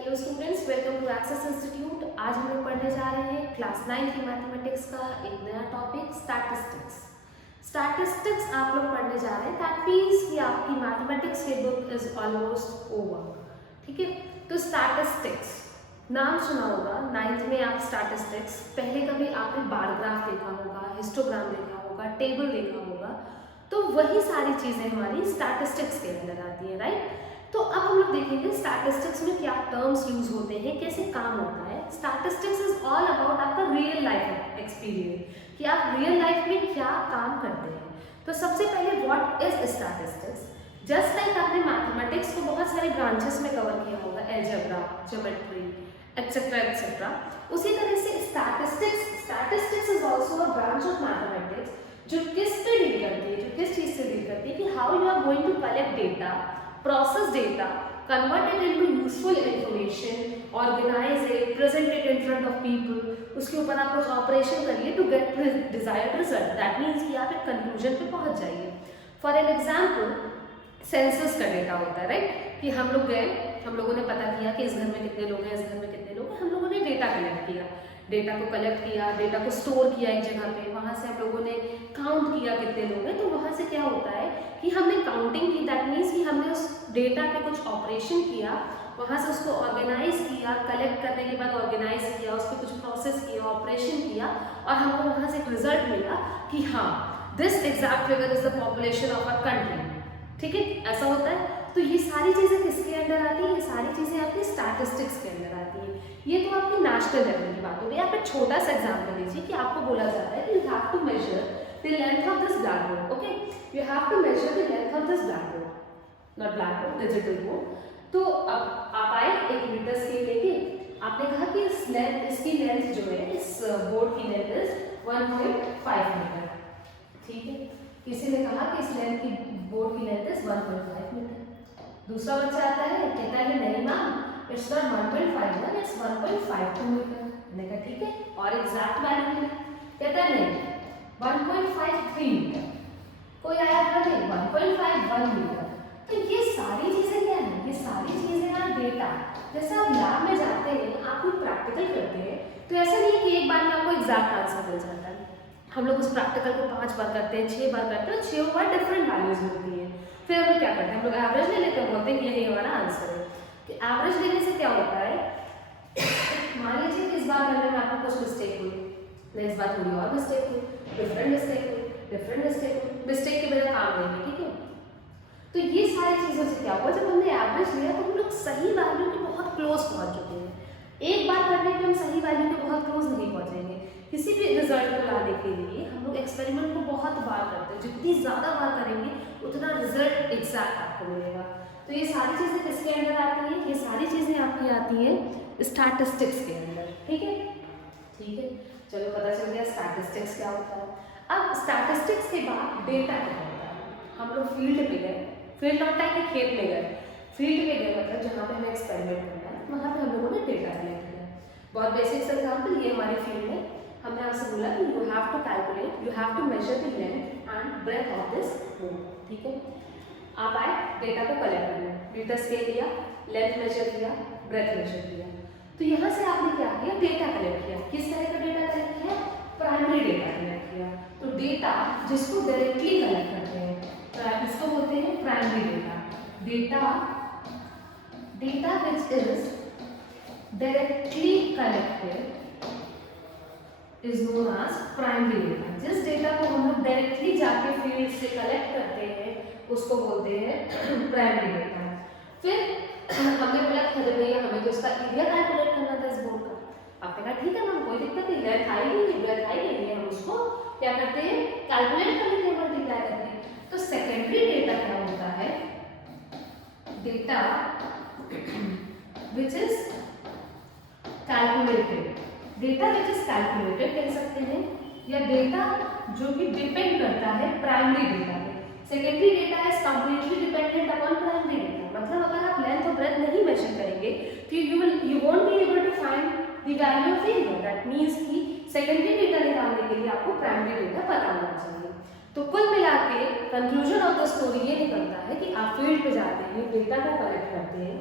Hello students, welcome to Access Institute. आज हम लोग पढ़ने जा रहे हैं क्लास 9 की मैथमेटिक्स का एक नया टॉपिक स्टैटिस्टिक्स। स्टैटिस्टिक्स आप लोग पढ़ने जा रहे हैं, दैट मीन्स कि आपकी मैथमेटिक्स की बुक इज ऑलमोस्ट ओवर। ठीक है, तो स्टैटिस्टिक्स नाम सुना होगा, 9th में आप स्टैटिस्टिक्स पहले कभी आपने बार ग्राफ देखा होगा, हिस्टोग्राम देखा होगा, टेबल देखा होगा, तो वही सारी चीज़ें हमारी स्टैटिस्टिक्स के अंदर आती हैं, राइट। तो अब हम लोग देखेंगे स्टैटिस्टिक्स में क्या टर्म्स यूज होते हैं, कैसे काम होता है। स्टैटिस्टिक्स इज ऑल अबाउट आपका रियल लाइफ एक्सपीरियंस, कि आप रियल लाइफ में क्या काम करते हैं। तो सबसे पहले what is statistics. Just like आपने मैथमेटिक्स को बहुत सारे ब्रांचेस में कवर किया होगा, अलजेब्रा, ज्योमेट्री, एक्सेट्रा एक्सेट्रा, उसी तरह से statistics is also a branch of mathematics जो किस पे डील करती है, जो किस चीज से डील करती है, कि how you are going to collect data, process data, convert it into useful information, organize it, present it in front of people, उसके ऊपर आप कुछ ऑपरेशन करिए to get the desired result. That means कि आप एक कंक्लूजन पे पहुंच जाइए। फॉर एन एग्जाम्पल, सेंसस का डेटा होता है, राइट, कि हम लोग गए, हम लोगों ने पता किया कि इस घर में कितने लोग हैं, इस घर में कितने लोग हैं, हम लोगों ने डेटा कलेक्ट किया, डेटा को कलेक्ट किया, डेटा को स्टोर किया एक जगह पे, वहाँ से हम लोगों ने काउंट किया कितने लोग हैं। तो वहाँ से क्या होता है कि हमने काउंटिंग की, दैट मीन्स कि हमने उस डेटा पे कुछ ऑपरेशन किया, वहाँ से उसको ऑर्गेनाइज किया, कलेक्ट करने के बाद ऑर्गेनाइज किया, उस पर कुछ प्रोसेस किया, ऑपरेशन किया, और हमको वहाँ से एक रिजल्ट मिला कि हाँ, this exact figure is the population of a country. ठीक है, ऐसा होता है। तो ये सारी चीज़ें किसके अंदर आती हैं? ये सारी चीज़ें आपकी स्टैटिस्टिक्स के अंदर आती हैं। ये तो आपकी नेशनल लेवल की बात हो गई। आप एक छोटा सा एग्जाम्पल लीजिए कि आपको बोला जा रहा है you have to measure the length of this blackboard. Okay, you have to measure the length of this blackboard, not blackboard, digital board. तो अब आप आए एक मीटर स्केल लेके, आपने कहा कि इसकी लेंथ जो है, इस बोर्ड की लेंथ इज 1.5 मीटर। ठीक है, किसी ने कहा कि इस लेंथ की बोर्ड की लेंथ इज 1.5 मीटर। दूसरा बच्चा आता है, कहता है नहीं ma'am, it's not 1.51, it's 1.52 metre. मैंने कहा ठीक है, और एग्जैक्ट वैल्यू कहता है नहीं 1.53 मीटर। कोई आया था नहीं 1.51 मीटर। तो ये सारी चीजें क्या है? ये सारी चीजें ना डेटा, जैसे आप लैब में जाते हैं, आप कोई प्रैक्टिकल करते हैं, तो ऐसा नहीं है कि एक बार में आपको एग्जैक्ट आंसर मिल जाता है। हम लोग उस प्रैक्टिकल को 5 बार करते हैं, 6 बार करते हैं, 6 बार डिफरेंट वैल्यूज मिलती हैं। फिर हम लोग क्या करते हैं, हम लोग एवरेज ले लेते हैं, बोलते हैं कि यही हमारा आंसर है। कि एवरेज लेने से क्या होता है, मान लीजिए कि इस बार करने में आपको कुछ मिस्टेक हुई, नेक्स्ट बार थोड़ी और मिस्टेक हुई, डिफरेंट मिस्टेक हुई, डिफरेंट मिस्टेक हुई, मिस्टेक के बिना काम नहीं है। ठीक है, तो ये सारी चीज़ों से क्या हुआ, जब हमने एवरेज लिया तो हम लोग सही वैल्यू के बहुत क्लोज पहुंच चुके हैं। एक बार करने में हम सही वैल्यू के बहुत क्लोज नहीं पहुंचेंगे। किसी भी रिजल्ट को लाने के लिए हम लोग एक्सपेरिमेंट को बहुत बार करते हैं, जितनी ज़्यादा बार करेंगे उतना रिजल्ट एग्जैक्ट आपको मिलेगा। तो ये सारी चीज़ें किसके अंदर आती हैं? ये सारी चीज़ें आपकी आती हैं स्टैटिस्टिक्स के अंदर। ठीक है, ठीक है, चलो पता चल गया स्टैटिस्टिक्स क्या होता है। अब स्टैटिस्टिक्स के बाद डेटा क्या होता है। हम लोग फील्ड पे गए, फील्ड होता है कि खेत में गए, फील्ड में गए मतलब जहाँ पे हमें एक्सपेरिमेंट करना है, वहाँ पे हम लोगों ने डेटा कलेक्ट किया। बहुत बेसिक एग्जाम्पल, ये हमारी फील्ड है, हमने आपसे बोला कि you have to calculate, you have to measure the length and breadth of this board. ठीक है, आप आए डेटा को कलेक्ट करना, मीटर स्केल लिया, लेंथ मेजर किया, ब्रेथ मेजर किया। तो यहाँ से आपने क्या किया, डेटा कलेक्ट किया। किस तरह का डेटा कलेक्ट किया? प्राइमरी डेटा कलेक्ट किया। तो डेटा जिसको डायरेक्टली कलेक्ट करते हैं, तो आप इसको बोलते हैं primary data. Data which is directly collected is known as primary data. जिस डेटा को हम लोग डायरेक्टली जाके फील्ड से कलेक्ट करते हैं उसको बोलते हैं प्राइमरी डेटा। फिर हमने बोला अरे भैया हमें तो इसका एरिया कैलकुलेट करना था इस बोर्ड का। आपने कहा ठीक है मैम, कोई दिक्कत नहीं, लेंथ आएगी, ब्रेथ आएगी, हम उसको क्या करते हैं, कैलकुलेट करते हैं, मल्टीप्लाई करते हैं। तो सेकेंडरी डेटा क्या होता है? Data which is calculated, data which is calculated कह सकते हैं, या डेटा जो कि डिपेंड करता है प्राइमरी डेटा पे। Secondary data is completely dependent upon primary data. मतलब अगर आप लेंथ और ब्रेथ नहीं मेजर करेंगे तो you won't be able to find the value of area. That means कि सेकेंडरी डेटा निकालने के लिए आपको प्राइमरी डेटा पता होना चाहिए। तो कुल मिला के कंक्लूजन ऑफ द स्टोरी ये निकलता है कि आप फील्ड पे जाते हैं, डेटा को कलेक्ट करते हैं,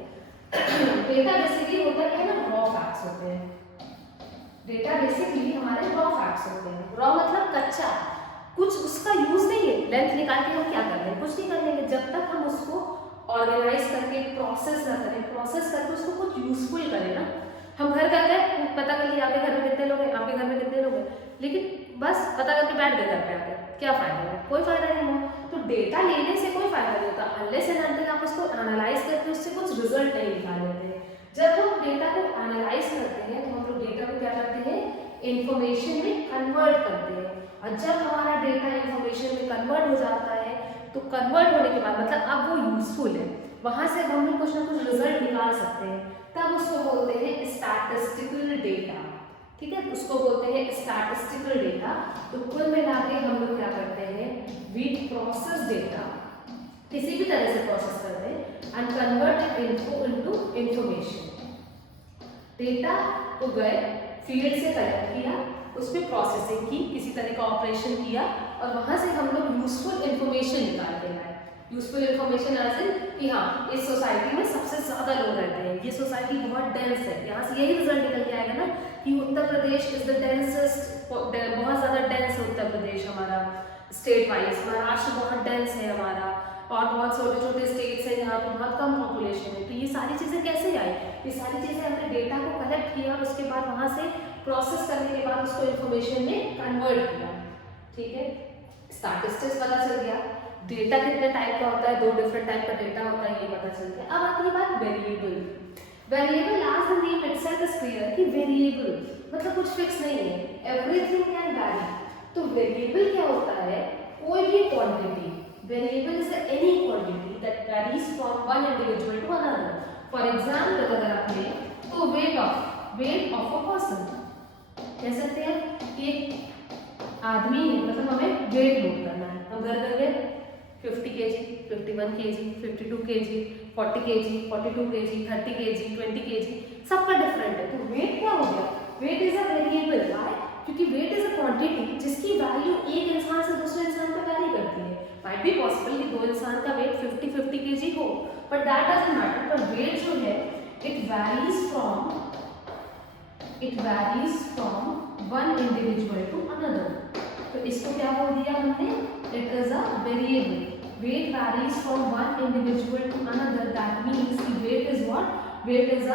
डेटा बेसिकली होता क्या है ना, रॉ फैक्ट्स होते हैं। डेटा बेसिकली हमारे रॉ फैक्ट्स होते हैं। रॉ मतलब कच्चा, कुछ उसका यूज नहीं है। लेंथ निकाल के हम क्या कर रहे हैं, कुछ नहीं कर लेंगे जब तक हम उसको ऑर्गेनाइज करके प्रोसेस ना करें, प्रोसेस करके उसको कुछ यूजफुल करें ना। हम घर कर गए, पता कर लिया आपके घर में कितने लोग हैं, आपके घर में कितने लोग हैं, लेकिन बस पता करके बैठ गए घर पे आके, क्या फायदा है, कोई फायदा नहीं हुआ। तो डेटा लेने से कोई फायदा नहीं होता अनलेस एंड अनटिल आप उसको एनालाइज करके उससे कुछ रिजल्ट नहीं निकाल लेते हैं। जब हम डेटा को एनालाइज करते हैं तो हम लोग डेटा को क्या करते हैं, इंफॉर्मेशन में कन्वर्ट करते हैं। और जब हमारा डेटा इंफॉर्मेशन में कन्वर्ट हो जाता है तो कन्वर्ट होने के बाद मतलब अब वो यूजफुल है, वहां से हम लोग कुछ ना कुछ रिजल्ट निकाल सकते हैं, तब उसको बोलते हैं स्टैटिस्टिकल डेटा। ठीक है, उसको बोलते हैं स्टैटिस्टिकल डेटा। तो कुल मिला के हम लोग क्या करते हैं, वी प्रोसेस डेटा, किसी भी तरह से प्रोसेस करते हैं and convert info into information. Data को गए फील्ड से कलेक्ट किया, उस पर प्रोसेसिंग की, किसी तरह का ऑपरेशन किया और वहां से हम लोग यूजफुल इंफॉर्मेशन निकाल के लाए। यूजफुल इंफॉर्मेशन एज इन कि हाँ इस सोसाइटी में सबसे ज्यादा लोग रहते हैं, ये सोसाइटी बहुत डेंस है, यहाँ से यही रिजल्ट निकल के आएगा ना कि Uttar Pradesh is the densest, बहुत ज्यादा डेंस है उत्तर प्रदेश हमारा स्टेट वाइज। महाराष्ट्र बहुत डेंस है हमारा, और बहुत छोटे छोटे स्टेट्स हैं जहाँ पर बहुत कम पॉपुलेशन है। तो ये सारी चीज़ें कैसे आई, ये सारी चीज़ें हमने डेटा को कलेक्ट किया और उसके बाद वहाँ से प्रोसेस करने के बाद उसको इंफॉर्मेशन में कन्वर्ट किया। ठीक है, स्टैटिस्टिक्स पता चल गया, डेटा कितने टाइप का होता है, 2 डिफरेंट टाइप का डेटा होता है, ये पता चल गया। अब आती है बात variable. Variable as the name itself is clear कि वेरिएबल मतलब कुछ फिक्स नहीं है, एवरीथिंग कैन वैरी। तो वेरिएबल क्या होता है, कोई भी quantity, variable is any quantity that varies from one individual to another. For example अगर आप लें तो वेट ऑफ अ पर्सन, कह सकते हैं एक आदमी है, मतलब हमें वेट नोट करना है, हम घर करेंगे 50 kg, 51 kg, 52 kg, 40 kg, 42 kg, 30 kg, 20 kg, सबका डिफरेंट है। तो वेट क्या हो गया, weight is a variable. Why, क्योंकि वेट इज अ क्वांटिटी जिसकी वैल्यू एक इंसान से दूसरे इंसान पे वैरी करती है। माइट बी पॉसिबल कि 2 इंसान का वेट 50 kg हो, बट दैट डजंट मैटर। पर वेट जो है it varies from one individual to another. तो इसको क्या बोल दिया हमने, it is a variable. weight varies from one individual to another, that means the weight is what, weight is a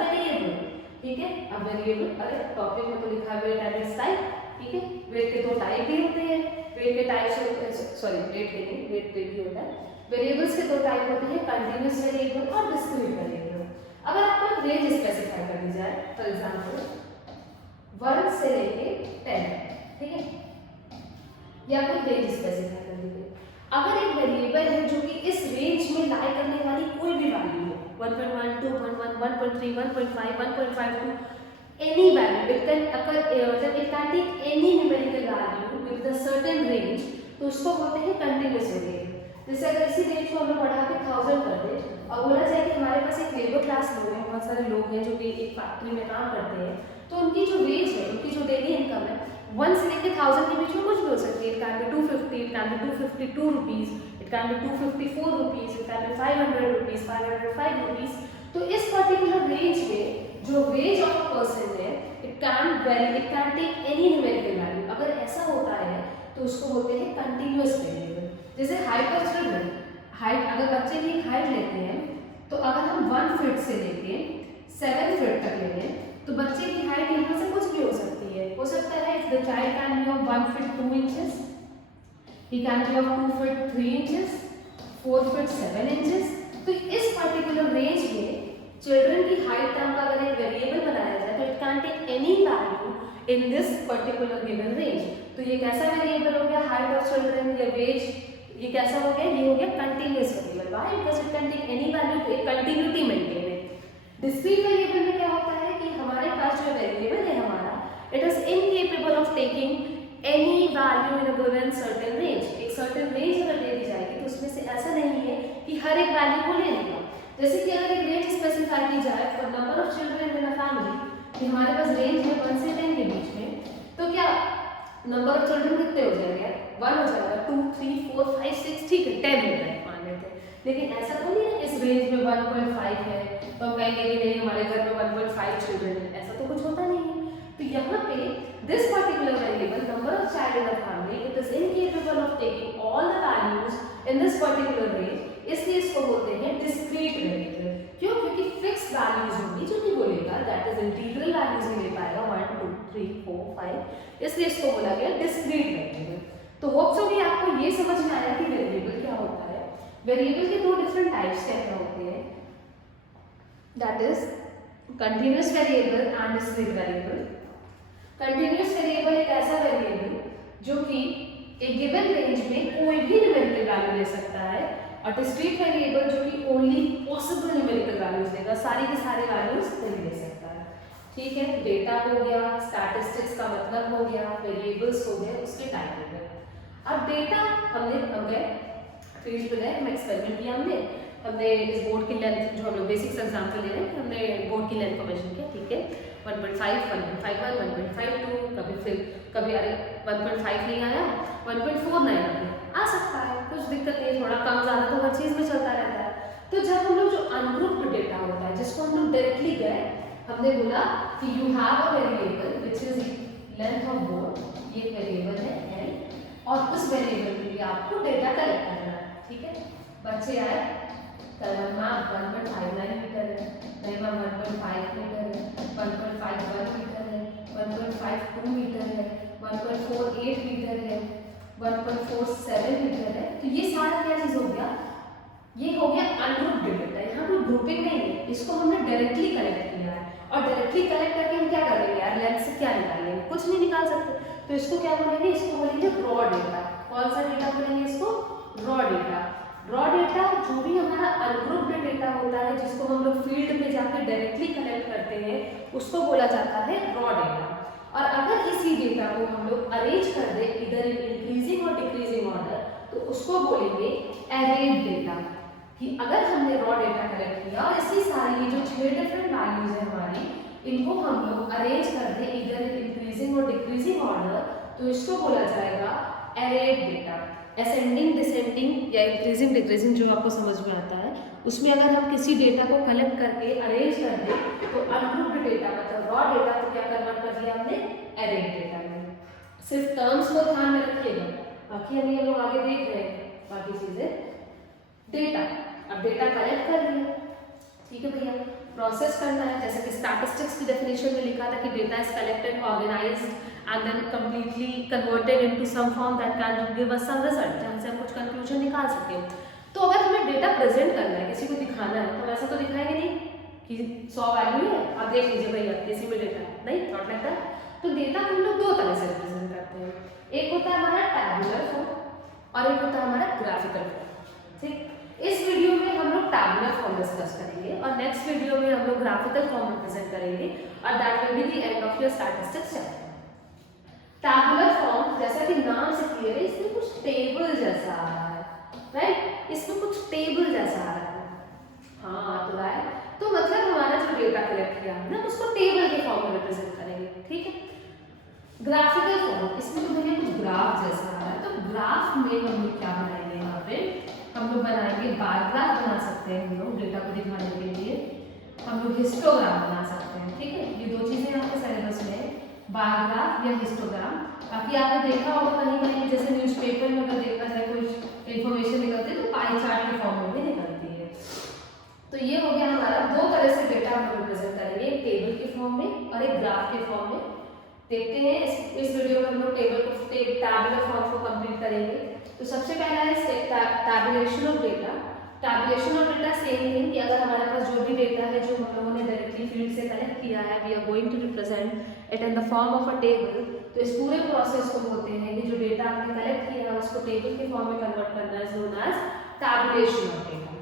variable। ठीक है, अब वेरिएबल, अरे टॉपिक में तो लिखा है वेट एंड इट्स टाइप। ठीक है, वेट के 2 टाइप भी होते हैं, वेट के टाइप सॉरी वेट के नहीं, वेट भी होता है। वेरिएबल्स के 2 टाइप होते हैं, कंटीन्यूअस वेरिएबल और डिस्क्रीट वेरिएबल। अगर आपको रेंज स्पेसिफाई कर दी जाए, फॉर एग्जांपल 1 से लेके 10, ठीक है, या फिर रेंज स्पेसिफाई कर दी गई। अगर एक वेरिएबल है जो कि इस रेंज में लाई करने वाली कोई भी वैल्यू हो, 1.1, 2.1, 1.3, 1.5, 1.52, any value, it can take any numerical value with a certain range, तो उसको बोलते हैं कंटीन्यूअस वेरिएबल। जैसे अगर इसी रेंज को हम बढ़ा के 1000 कर दें और बोला जाए कि हमारे पास एक लेबर क्लास लोग हैं, बहुत सारे लोग हैं जो कि एक फैक्ट्री में काम करते हैं, तो उनकी जो वेज है, उनकी जो डेली इनकम है 1 से लेकर 1000 के बीच में कुछ भी हो सकती है। It can be 250, it can be 252 rupees, it can be 254 rupees, it can be 500 rupees, 505 rupees. तो इस पर्टिकुलर रेंज में जो वेज ऑफ अ पर्सन है it can take any numerical value. अगर ऐसा होता है तो उसको बोलते हैं कंटीन्यूअस वेरिएबल। जैसे हाइट ऑफ चिल्ड्रन, हाइट अगर बच्चे की हाइट लेते हैं तो अगर हम 1 फीट से लेके 7 फीट तक ले लें तो बच्चे की हाइट यहाँ से कुछ भी हो सकती है। हो सकता है if the child can be of 1 feet 2 inches, he can be of 2 feet 3 inches, 4 feet 7 inches। तो इस पर्टिकुलर रेंज में चिल्ड्रन की हाइट टर्म का अगर एक वेरिएबल बनाया जाए तो it can take any value in this particular given range. तो ये कैसा वेरिएबल हो गया, हाइट ऑफ चिल्ड्रन या वेज, ये कैसा हो गया, ये हो गया continuous variable. Why, because it can take any value, एक कंटिन्यूटी मेंटेन है। डिस्क्रीट वेरिएबल में क्या होता है कि हमारे पास जो वेरिएबल है हमारा, it is incapable of taking any value in a given certain range. एक सर्टेन रेंज अगर दे दी जाएगी तो उसमें से ऐसा नहीं है कि हर एक वैल्यू को ले लेगा। जैसे कि अगर एक रेंज स्पेसिफाई की जाए for number of children in a family, कि हमारे पास रेंज है 1 से 10 के बीच में, तो क्या नंबर ऑफ चिल्ड्रन कितने हो जाएंगे, 1 हो जाएगा, 2, 3, 4, 5, 6, ठीक है 10 हो जाए मान लेते हैं। लेकिन ऐसा तो नहीं है इस रेंज में 1.5 है तो हम कहेंगे कि नहीं हमारे घर में 1.5 चिल्ड्रन है, ऐसा तो कुछ होता नहीं है। तो यहाँ पे this particular variable number of child in the family it is incapable of taking all the values in this particular range, इसलिए इसको बोलते हैं discrete variable। क्यों? क्योंकि फिक्स वैल्यूज होंगी जो कि बोलेगा दैट इज इंटीग्रल वैल्यूज ही ले पाएगा 1 2 3 4 5, इसलिए इसको बोला गया discrete variable। तो होप सो कि आपको ये समझ में आया कि वेरिएबल क्या होता है। वेरिएबल के दो डिफरेंट टाइप्स क्या होते हैं, that is continuous variable and discrete variable. Continuous variable एक ऐसा वेरिएबल जो कि एक गिवन रेंज में कोई भी न्यूमेरिकल वैल्यू ले सकता है, और डिस्क्रीट वेरिएबल जो कि ओनली पॉसिबल न्यूमेरिकल वैल्यूज देगा, सारी के सारे वैल्यूज नहीं ले सकता है। ठीक है, डेटा हो गया, स्टैटिस्टिक्स का मतलब हो गया, वेरिएबल्स हो गए, उसके टाइप हो गए। अब डेटा हम गए फील्ड पे गए, हम एक्सपेरिमेंट किया, हमने इस बोर्ड की लेंथ जो हम लोग बेसिक्स एग्जाम्पल ले रहे हैं, हमने बोर्ड की लेंथ को मेजर किया। ठीक है, 1.5 1.51 1.52, कभी अरे 1.5 नहीं आया 1.49 आ सकता है, कुछ दिक्कत नहीं है, थोड़ा कम ज़्यादा तो हर चीज़ में चलता रहता है। तो जब हम लोग जो अनग्रुप्ड डेटा होता है जिसको हम लोग डायरेक्टली गए, हमने बोला कि you have a variable which is length of board, ये वेरिएबल है एल, और उस वेरिएबल के लिए आपको डेटा कलेक्ट करना है। ठीक है, बच्चे आए कल मैम 1.59 मीटर है, नहीं मैम 1.5 मीटर है, 1.51 मीटर है, 1.52 मीटर है, 1.48 मीटर है, 1.47 मीटर है। तो ये सारा क्या चीज हो गया, ये हो गया अनग्रुप्ड डेटा। यहाँ कोई ग्रुपिंग नहीं है, इसको हमने डायरेक्टली कलेक्ट किया है, और डायरेक्टली कलेक्ट करके हम क्या करेंगे यार, लेंथ से क्या निकालेंगे, कुछ नहीं निकाल सकते। तो इसको क्या बोलेंगे, इसको बोलेंगे रॉ डेटा। कौन सा डेटा बोलेंगे इसको, रॉ डेटा। रॉ डेटा जो भी हमारा अनग्रुप्ड डेटा होता है जिसको हम लोग फील्ड में जाकर डायरेक्टली कलेक्ट करते हैं उसको बोला जाता है रॉ डेटा। और अगर इसी डेटा को हम लोग अरेंज कर दे इधर इन इंक्रीजिंग और डिक्रीजिंग ऑर्डर तो उसको बोलेंगे एरेड डेटा। कि अगर हमने रॉ डेटा कलेक्ट किया और इसी सारी ये जो 6 डिफरेंट वैल्यूज है हमारी, इनको हम लोग अरेंज कर दे इधर इन इंक्रीजिंग और डिक्रीजिंग ऑर्डर, तो इसको बोला जाएगा एरेड डेटा। असेंडिंग डिसेंडिंग या इंक्रीजिंग डिक्रीजिंग जो आपको समझ में आता है, उसमें अगर हम किसी डेटा को कलेक्ट करके अरेंज कर दें तो अनग्रुप्ड डेटा मतलब रॉ डेटा को क्या कन्वर्ट कर दिया हमने एरेड डेटा में। सिर्फ टर्म्स को ध्यान में रखिएगा, बाकी हम लोग आगे देख रहे हैं बाकी चीजें। डेटा, अब डेटा कलेक्ट कर लिया, ठीक है भैया, प्रोसेस करना है। जैसे कि स्टैटिस्टिक्स की डेफिनेशन में लिखा था कि data is collected, organised and then completely converted into some form that can give us some result, जहाँ से हम कुछ कंक्लूजन निकाल सके। तो अगर हमें डेटा प्रेजेंट करना है, किसी को दिखाना है, तो ऐसा तो दिखाएंगे नहीं कि 100 वैल्यू है आप देख लीजिए भैया किसी में डेटा है, नहीं, नॉट लाइक दैट। तो डेटा हम लोग दो तरह से रिप्रेजेंट करते हैं, एक होता है हमारा टैबुलर फॉर्म और एक होता है हमारा ग्राफिकल फॉर्म। ठीक, इस वीडियो में हम लोग टैबुलर फॉर्म डिस्कस करेंगे और नेक्स्ट वीडियो में हम लोग ग्राफिकल फॉर्म रिप्रेजेंट करेंगे, और that will be the end of your statistics chapter. Tabular form जैसा कि नाम से क्लियर है, इसमें कुछ टेबल जैसा आ रहा है, राइट, इसमें कुछ टेबल जैसा आ रहा है, हाँ तो रहा है। तो मतलब हमारा जो डेटा कलेक्ट किया है ना उसको टेबल के फॉर्म में रिप्रेजेंट करेंगे। ठीक है, ग्राफिकल फॉर्म, इसमें तो भैया कुछ ग्राफ जैसा आ रहा है, तो ग्राफ में हम लोग क्या बनाएंगे, यहाँ पे हम लोग बनाएंगे बार ग्राफ बना सकते हैं, हम लोग डेटा को दिखाने के लिए हम लोग हिस्टोग्राम बना सकते हैं। ठीक है, ये दो चीजें आपके सिलेबस में, बार ग्राफ या हिस्टोग्राम। बाकी आपने देखा होगा कहीं कहीं जैसे न्यूज़पेपर में अगर देखा जाए कुछ इन्फॉर्मेशन निकलती है तो पाई चार्ट के फॉर्म में भी निकलती है। तो ये हो गया हमारा, दो तरह से डेटा हम रिप्रेजेंट करेंगे, एक टेबल के फॉर्म में और एक ग्राफ के फॉर्म में। देखते हैं इस वीडियो में हम लोग टेबल को टैबुलर फॉर्म को कंप्लीट करेंगे। तो सबसे पहला है tabulation of data. Tabulation of data same thing कि अगर हमारे पास जो भी डेटा है जो हम लोगों ने डायरेक्टली फील्ड से कलेक्ट किया है, we are going to represent it in the form of a table. तो इस पूरे प्रोसेस को बोलते हैं कि जो डेटा आपने कलेक्ट किया है उसको टेबल के फॉर्म में कन्वर्ट करना is known as tabulation of data.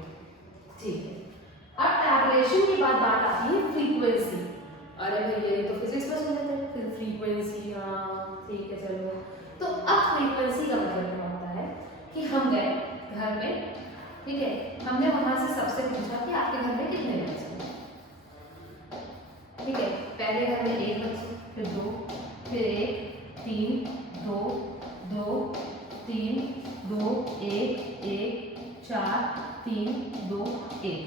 ठीक है, अब टैबुलेशन के बाद बात आती है फ्रीक्वेंसी। अरे भैया ये तो फिजिक्स में सुने थे, फिर फ्रीक्वेंसी, हाँ ठीक है चलो। तो अब फ्रीक्वेंसी का मतलब क्या होता है कि हम गए घर में, ठीक है, हमने वहां से सबसे पूछा कि आपके घर में कितने बच्चे हैं। ठीक है, पहले घर में 1 बच्चे, फिर 2, फिर 1, 3, 2, 2, 3, 2, 1, 1, 4 3 2 1।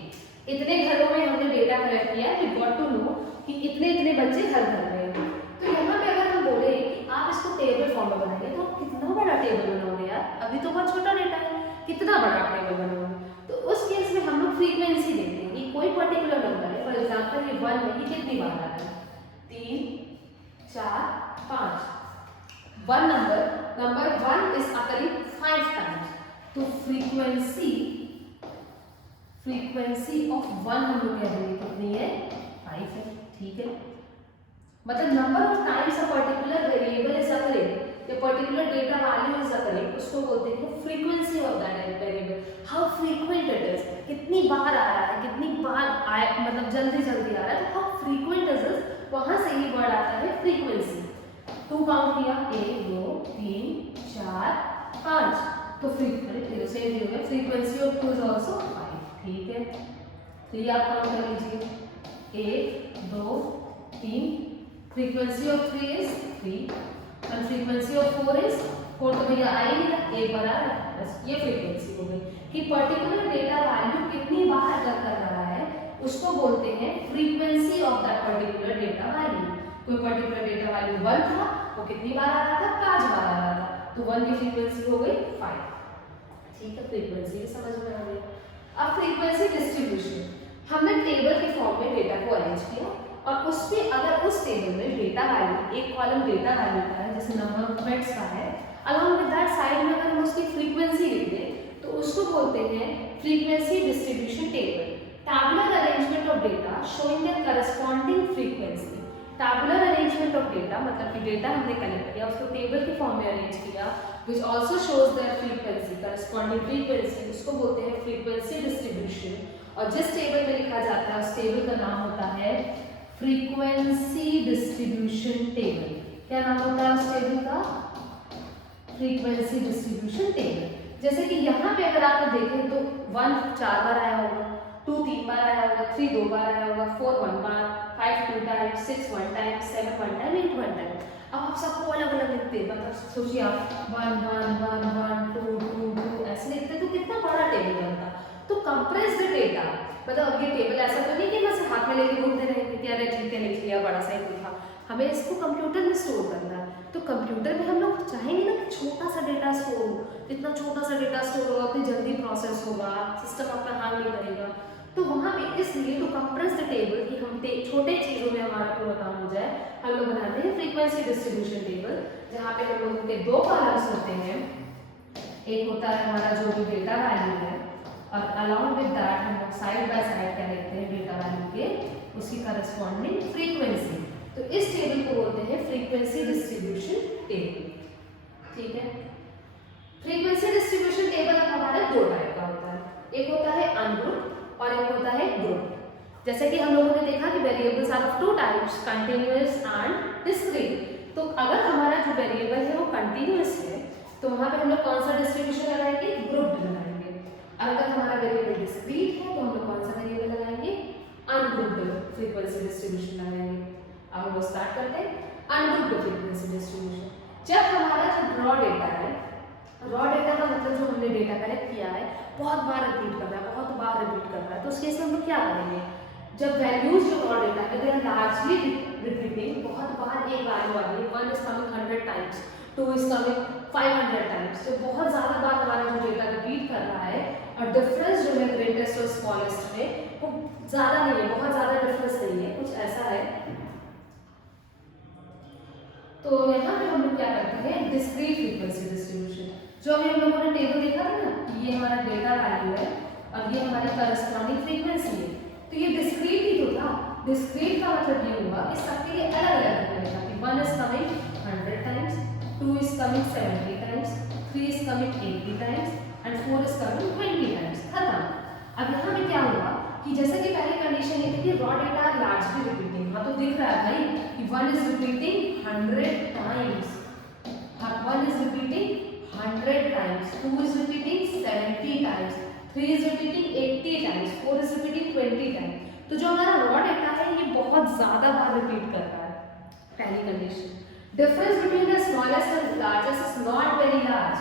इतने घरों में हमने डेटा कलेक्ट किया, वी गॉट टू नो कि इतने इतने बच्चे हर घर में हैं। तो यहाँ पे अगर हम बोले कि आप इसको टेबल फॉर्म में बनाएंगे तो आप कितना बड़ा टेबल बनाओगे यार, अभी तो बहुत छोटा डेटा है, कितना बड़ा टेबल बनाओगे। तो उस केस में हम लोग फ्रीक्वेंसी देखते हैं कि कोई पर्टिकुलर नंबर है, फॉर एग्जाम्पल ये 1 है, ये कितनी बार आ रहा है, 3 4 5। One number 1 is occurring 5 times, तो फ्रीक्वेंसी ऑफ 1 हम लोग कह देंगे कितनी है, 5 है। ठीक है, मतलब number of times a particular variable is occurring, या particular data value is occurring, उसको बोलते हैं frequency of that variable, how frequent it is, कितनी बार आ रहा है, कितनी बार आए, मतलब जल्दी जल्दी आ रहा है, तो हाउ फ्रीक्वेंट इज इट, वहां से ही वर्ड आता है फ्रीक्वेंसी। 2 काउंट किया, 1 2 3 4 5, तो फ्रीक्वेंसी ऑफ 2 इज आल्सो 5। ठीक है, 3 आप काउंट कर लीजिए, 1 2 3, फ्रीक्वेंसी ऑफ 3 इज 3 और फ्रीक्वेंसी ऑफ 4 इज 4, तो भैया आई नहीं, एक बार आ रहा है, बस ये फ्रीक्वेंसी हो गई कि पर्टिकुलर डेटा वैल्यू कितनी बार अगर कर रहा है उसको बोलते हैं frequency of that particular data value. कोई पर्टिकुलर डेटा वैल्यू 1 था, वो कितनी बार आ रहा था, 5 बार आ रहा था, तो 1 की फ्रीक्वेंसी हो गई 5। ठीक है, फ्रीक्वेंसी भी समझ में आ गई। अब फ्रीक्वेंसी डिस्ट्रीब्यूशन, हमने टेबल के फॉर्म में डेटा को अरेंज किया और उसमें अगर उस टेबल में डेटा वैल्यू, एक कॉलम डेटा वैल्यू का है जैसे नंबर ऑफ बिट्स का है, अलॉन्ग विद दैट साइड में अगर हम उसकी फ्रीक्वेंसी लिख दें तो उसको बोलते हैं frequency distribution table. Tabular arrangement of data showing the corresponding frequency. Tabular arrangement of data मतलब कि डेटा हमने कलेक्ट किया, उसको टेबल के फॉर्म में अरेंज किया, which also shows their frequency, corresponding frequency, उसको बोलते हैं फ्रीक्वेंसी डिस्ट्रीब्यूशन। और जिस टेबल में लिखा जाता है उस टेबल का नाम होता है फ्रीक्वेंसी डिस्ट्रीब्यूशन टेबल। क्या नाम होता है उस टेबल का, फ्रीक्वेंसी डिस्ट्रीब्यूशन टेबल। जैसे कि यहाँ पे अगर आप देखें तो 1 4 बार आया होगा, 2 3 बार आया होगा, 3 2 बार आया होगा, 4 1 बार, 5 2 टाइम्स, 6 1 टाइम, 7 1 टाइम, 8 1 टाइम। अब आप सबको अलग अलग लिखते हैं, मतलब सोचिए आप 1 1 1 1 2 2 2 ऐसे लिखते तो कितना बड़ा टेबल बनता। तो कंप्रेस द डेटा, मतलब अब ये टेबल ऐसा तो नहीं कि बस हाथ में लेके घूमते रहेंगे कि अरे ठीक है लिख लिया, बड़ा सा ही लिखा, हमें इसको कंप्यूटर में स्टोर करना है। तो कंप्यूटर में हम लोग चाहेंगे ना कि छोटा सा डेटा स्टोर हो, जितना छोटा सा डेटा स्टोर होगा उतनी जल्दी प्रोसेस होगा, सिस्टम अपना हाल नहीं करेगा। तो वहाँ पे इसलिए टू कंप्रेस द टेबल कि हम छोटे चीज़ों में हमारा पूरा काम हो जाए, हम लोग बनाते हैं फ्रीक्वेंसी डिस्ट्रीब्यूशन टेबल, जहाँ पे हम लोगों के 2 कॉलम्स होते हैं। एक होता है हमारा जो भी डेटा वैल्यू है और अलॉन्ग विद दैट हम लोग साइड बाय साइड क्या लिखते हैं डेटा वैल्यू के उसकी करस्पॉन्डिंग फ्रीक्वेंसी। तो इस टेबल को बोलते हैं फ्रीक्वेंसी डिस्ट्रीब्यूशन टेबल। ठीक है, फ्रीक्वेंसी डिस्ट्रीब्यूशन टेबल हमारा 2 टाइप का होता है, एक होता है अनग्रुप और एक होता है ग्रुप। जैसे कि हम लोगों ने देखा कि variables are of 2 types, continuous and discrete. तो अगर हमारा जो वेरिएबल है वो कंटीन्यूअस है तो वहाँ पे हम लोग कौन सा डिस्ट्रीब्यूशन लगाएंगे, ग्रुप लगाएंगे। और अगर हमारा वेरिएबल डिस्क्रीट है तो हम लोग कौन सा वेरिएबल लगाएंगे, अनग्रुप्ड फ्रीक्वेंसी डिस्ट्रीब्यूशन लगाएंगे। अब हम लोग स्टार्ट करते हैं अनग्रुप्ड फ्रीक्वेंसी डिस्ट्रीब्यूशन। जब हमारा जो रॉ डेटा है, रॉ डेटा का मतलब जो हमने डेटा कलेक्ट किया है बहुत बार रिपीट कर रहा है, बहुत बार रिपीट कर रहा है, तो उस केस में हम लोग क्या करेंगे, जब वैल्यूज जो रॉ डेटा है दे आर लार्जली रिपीटिंग, बहुत बार एक वैल्यू आ रही है, 1 is coming 100 times, 2 is coming 500 times, तो बहुत ज़्यादा बार हमारा जो डेटा रिपीट कर रहा है और डिफरेंस जो है ग्रेटेस्ट और स्मॉलेस्ट में वो ज़्यादा नहीं है, बहुत ज़्यादा डिफरेंस नहीं है, कुछ ऐसा है। तो यहाँ पे हम लोग क्या करते हैं, डिस्क्रीट फ्रीक्वेंसी डिस्ट्रीब्यूशन। जो अभी हम लोगों ने टेबल देखा था ना, ये हमारा डेटा वैल्यू है और ये हमारी करस्पॉन्डिंग फ्रीक्वेंसी है, तो ये डिस्क्रीट ही तो था। डिस्क्रीट का मतलब ये हुआ कि सबके लिए अलग अलग बनेगा कि 1 is coming 100 times, 2 is coming 70 times, 3 is coming 80 times and 4 is coming 20 times. खत्म। अब यहाँ पे क्या हुआ कि जैसे कि पहले कंडीशन ये थी कि रॉ डेटा लार्जली रिपीटिंग, हाँ तो दिख रहा है भाई कि 1 is repeating 100 times, 1 is repeating 100 times, 2 is repeating 70 times, 3 is repeating 80 times, 4 is repeating 20 times। तो जो हमारा रॉ डेटा है ये बहुत ज़्यादा बार रिपीट कर रहा है, पहली condition. Difference between the smallest and largest is not very large.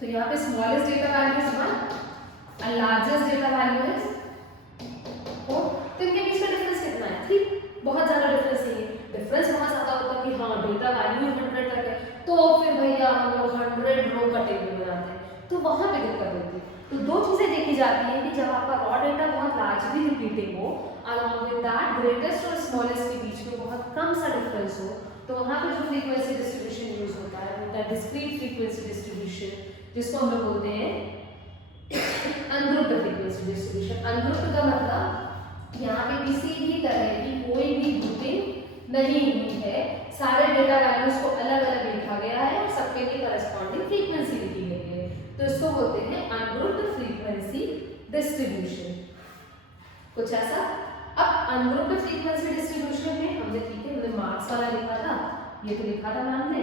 तो यहाँ पे स्मॉलेस्ट डेटा वैल्यू इज 1 और लार्जेस्ट डेटा वैल्यू इज 4। तो इनके बीच में डिफरेंस कितना है? 3। बहुत ज्यादा डिफरेंस नहीं है। डिफरेंस बहुत ज्यादा होता है कि हाँ डेटा वैल्यू 100 तक है तो फिर भैया हम लोग 100 रो का टेबल बनाते हैं, तो वहां पे दिक्कत होती है। तो दो चीजें देखी जाती हैं कि जब आपका रॉ डेटा बहुत लार्जली रिपीटिंग हो, अलॉन्ग विद दैट ग्रेटेस्ट और स्मॉलेस्ट के बीच में बहुत कम सा डिफरेंस हो, तो वहां पे जो फ्रीक्वेंसी डिस्ट्रीब्यूशन यूज होता है वो डिस्क्रीट फ्रीक्वेंसी डिस्ट्रीब्यूशन, जिसको हम लोग बोलते हैं अनग्रुप्ड फ्रीक्वेंसी डिस्ट्रीब्यूशन। अनग्रुप्ड का मतलब यहाँ पे किसी भी तरह की कोई भी ग्रुपिंग नहीं हुई है, सारे डेटा वैल्यूज को अलग अलग लिखा गया है और सबके लिए करस्पॉन्डिंग फ्रीक्वेंसी लिखी गई है, तो इसको बोलते हैं अनग्रुप्ड फ्रीक्वेंसी डिस्ट्रीब्यूशन। कुछ ऐसा। अब अनग्रुप्ड फ्रीक्वेंसी डिस्ट्रीब्यूशन में हमने ठीक है हमने मार्क्स वाला लिखा था, ये तो लिखा था मैम ने,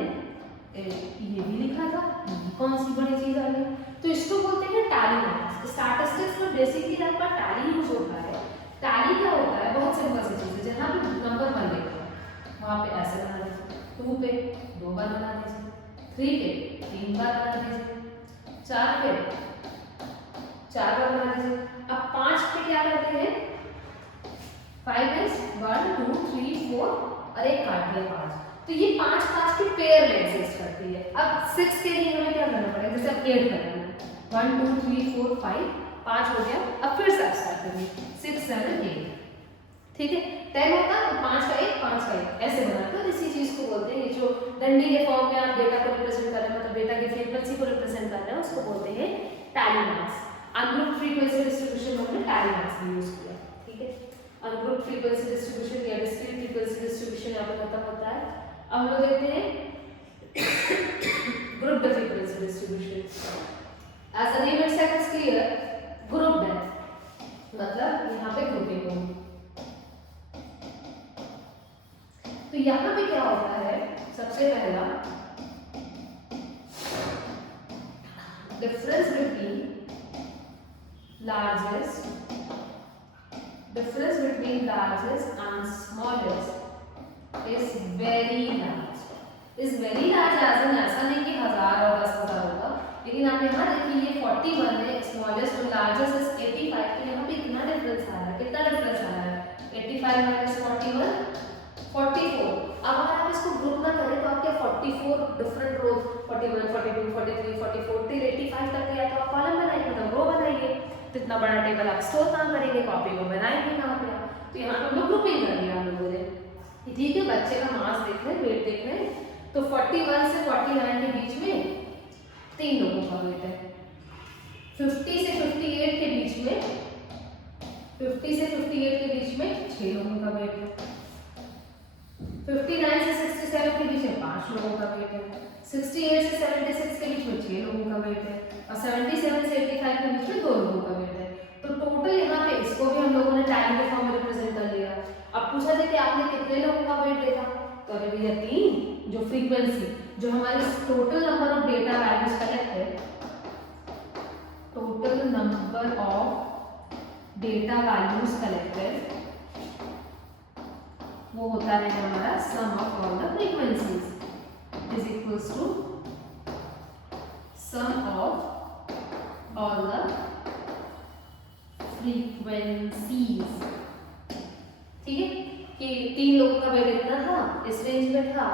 ये भी लिखा था, कौन सी बड़ी चीज आ गई, तो इसको बोलते हैं टैली मार्क्स। स्टैटिस्टिक्स में बेसिकली आपका टैली यूज होता है। टैली क्या होता है? बहुत सिंपल सी चीज है, जहां पे नंबर 1 लिखा है वहां पे ऐसे बना दीजिए, 2 पे 2 बार बना दीजिए, 3 पे 3 बार बना दीजिए, 4 पे 4 बार बना दीजिए। अब 5 पे क्या करते हैं? 5 is 1 2 3 4 और एक काट दिया 5, तो ये 5 5 की पेयर में एग्जिस्ट करती है। अब 6 के लिए हमें क्या करना पड़ेगा? जैसे अब 8 करना है, 1 2 3 4 5 5 हो गया। अब फिर से आप स्टार्ट करिए 6 7 8, ठीक है 10 होता तो 5 का 1 5 का 1 ऐसे बनाते हैं। इसी चीज को बोलते हैं, ये जो डंडी के फॉर्म में आप डेटा को रिप्रेजेंट कर रहे हैं, मतलब डेटा की फ्रीक्वेंसी को रिप्रेजेंट कर रहे हैं, उसको बोलते हैं tally marks. Ungrouped frequency distribution में हमने टैली मार्क्स भी यूज किया, ठीक है। अनग्रुप्ड फ्रीक्वेंसी डिस्ट्रीब्यूशन या डिस्क्रीट फ्रीक्वेंसी डिस्ट्रीब्यूशन यहाँ पे खत्म होता है। अब हम लोग देखते हैं grouped frequency distribution. As the name itself is clear, grouped है मतलब यहाँ पे ग्रुपिंग होगी। तो यहाँ पे क्या होता है? सबसे पहला difference between largest and smallest is very large. is very large as in ऐसा नहीं कि 1000 और 10,000 होगा, लेकिन आप यहाँ देखिए ये 41 है, स्मॉलेस्ट और लार्जेस्ट इज 85, तो यहाँ पे इतना डिफरेंस आ रहा है। कितना डिफरेंस आ रहा है? 85 माइनस 41 44। अब अगर आप इसको ग्रुप ना करें तो आप क्या 44 डिफरेंट रोज 41 42 43 44 till 85 तक या तो आप कॉलम बनाइए मतलब रो बनाइए, तो इतना बड़ा टेबल आप स्टोर कहाँ करेंगे? कॉपी में बनाएंगे कहाँ पे आप? तो यहाँ पे हम लोग ग्रुपिंग कर लिया हम लोगों ने, ठीक है। बच्चे का मास देख रहे हैं, वेट देख रहे हैं, तो 41 से 49 के बीच में 3 लोगों का वेट है। 50 से 58 के बीच में 6 लोगों का वेट है। 59 से 67 के बीच में 5 लोगों का वेट है। 68 से 76 के बीच में 6 लोगों का वेट है और 77 से 85 के बीच में 2 लोगों का वेट है। तो टोटल यहाँ पे इसको भी हम लोगों ने टैली के फॉर्म में रिप्रेजेंट कर लिया। अब पूछा जाए कि आपने कितने लोगों का वेट देखा, तो अरे भैया 3, जो फ्रीक्वेंसी जो हमारे total number of data values collect है, total number of data values collected वो होता है हमारा sum of all the frequencies is equals to sum of all the frequencies, ठीक है। कि 3 लोगों का वेट इतना था, इस रेंज में था,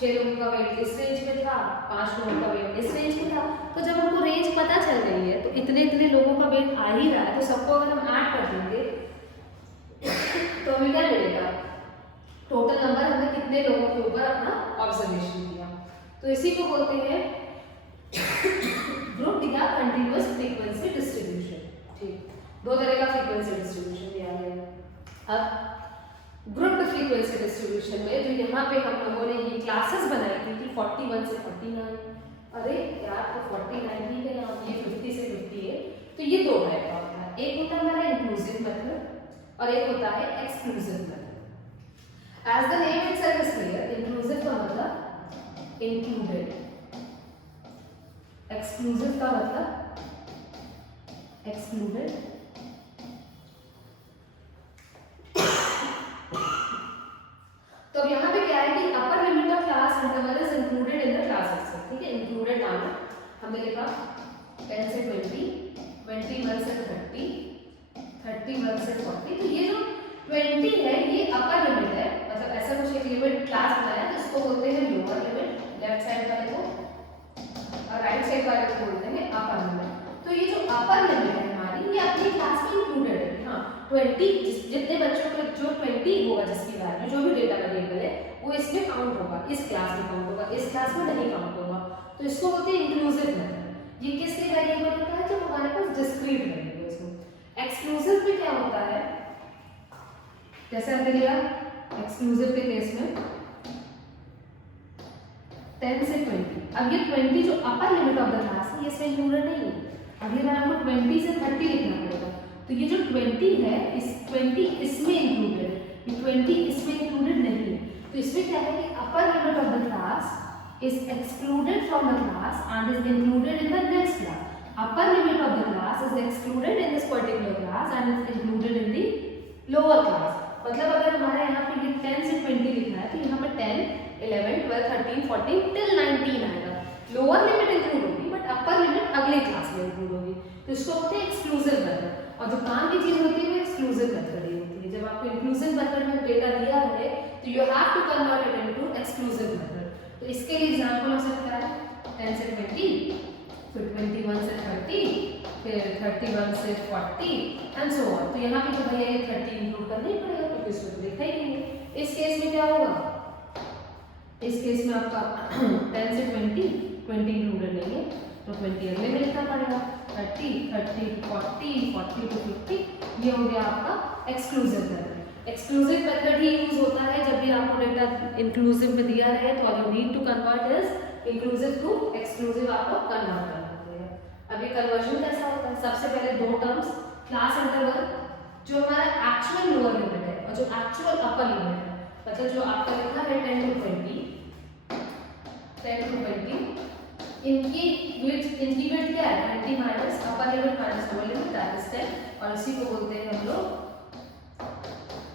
6 लोगों का वेट इस रेंज में था, 5 लोगों का वेट इस रेंज में था। तो जब हमको रेंज पता चल गई है तो इतने इतने लोगों का वेट आ ही रहा है, तो सबको अगर हम ऐड कर देंगे तो हमें क्या मिलेगा? टोटल नंबर हमने कितने लोगों के ऊपर अपना ऑब्जर्वेशन किया। तो इसी को बोलते हैं ग्रुप या कंटीन्यूअस फ्रीक्वेंसी डिस्ट्रीब्यूशन, ठीक। 2 तरह का फ्रीक्वेंसी डिस्ट्रीब्यूशन दिया गया है। अब ग्रुप फ्रीक्वेंसी डिस्ट्रीब्यूशन में जो यहाँ पे हम लोगों ने ये क्लासेस बनाई थी कि 41 से 49, अरे यार तो 49 ही है यहाँ, ये 50 से 58, तो ये 2 टाइप का होता है। एक होता है हमारा इंक्लूसिव मेथड और एक होता है exclusive method. As the name itself is clear, inclusive का मतलब included, exclusive का मतलब excluded। तो अब यहाँ पे क्या है कि upper limit of class interval is included in the class itself, ठीक है। included नाम हमने लिखा 10 से 20, 21 से 30, 31 से 40। तो ये जो 20 है ये अपर लिमिट है, मतलब ऐसा कुछ एक लिमिट क्लास बनाया तो इसको बोलते हैं लोअर लिमिट लेफ्ट साइड वाले को, और राइट साइड वाले को बोलते हैं अपर लिमिट। तो ये जो अपर लिमिट है हमारी ये अपनी क्लास में इंक्लूडेड है। हाँ 20 जितने बच्चों को जो 20 होगा जिसकी वैल्यू जो भी डेटा वेरिएबल है वो इसमें काउंट होगा, इस क्लास में काउंट होगा, इस क्लास में नहीं काउंट होगा। तो इसको बोलते हैं इंक्लूसिव मेथड। ये किस लिए वेरिएबल होता है? जब हमारे पास डिस्क्रीट वेरिएबल्स हो। एक्सक्लूसिव में क्या होता है, जैसे हमने लिया एक्सक्लूसिव के केस में 10 से 20, अब ये 20 जो upper limit of the class है ये इसमें इंक्लूडेड नहीं है। अगली बार आपको 20 से 30 लिखना पड़ेगा, तो ये जो 20 है इस 20 इसमें इंक्लूडेड है, ये 20 इसमें इंक्लूडेड नहीं है। तो इसमें क्या है कि upper limit of the class is excluded from the class and is included in the next class. Upper limit of the class is excluded in this particular class and is included in the lower class. मतलब अगर हमारे यहाँ पे ये 10 से 20 लिखना है तो यहाँ पे 10, 11, 12, 13, 14 till 19 आएगा। लोअर लिमिट इंक्लूड होगी बट अपर लिमिट अगले क्लास में इंक्लूड होगी। तो इसको बोलते हैं एक्सक्लूसिव मेथड। और जो काम की चीज होती है वो एक्सक्लूसिव मेथड ही होती है। जब आपको इंक्लूसिव मेथड में डेटा दिया है तो you have to convert it into exclusive method. तो इसके लिए एग्जांपल हो सकता है 10 से 20, फिर 21 से 30, फिर 31 से 40 एंड सो ऑन। तो यहाँ पे तो भैया ये 30 इंक्लूड करना ही पड़ेगा क्योंकि इसमें तो देखा ही नहीं है। इस केस में क्या होगा, इस केस में आपका 10 से 20 इंक्लूडेड नहीं है तो 20 अगले में लिखना पड़ेगा। 30 to 40, 40 to 50, ये हो गया आपका एक्सक्लूसिव मेथड। एक्सक्लूसिव मेथड ही यूज होता है जब भी आपको डेटा इंक्लूसिव में दिया रहे तो you need to convert is inclusive to exclusive, आपको कन्वर्ट करना पड़ेगा। अब ये कन्वर्जन कैसा होता है, सबसे पहले दो टर्म्स क्लास इंटरवल जो हमारा एक्चुअल लोअर लिमिट है और जो एक्चुअल अपर लिमिट है, मतलब जो आपका लिखा है 10 to 20, इनकी विड्थ क्या है 20 minus upper limit minus lower limit that is 10, और इसी को बोलते हैं हम लोग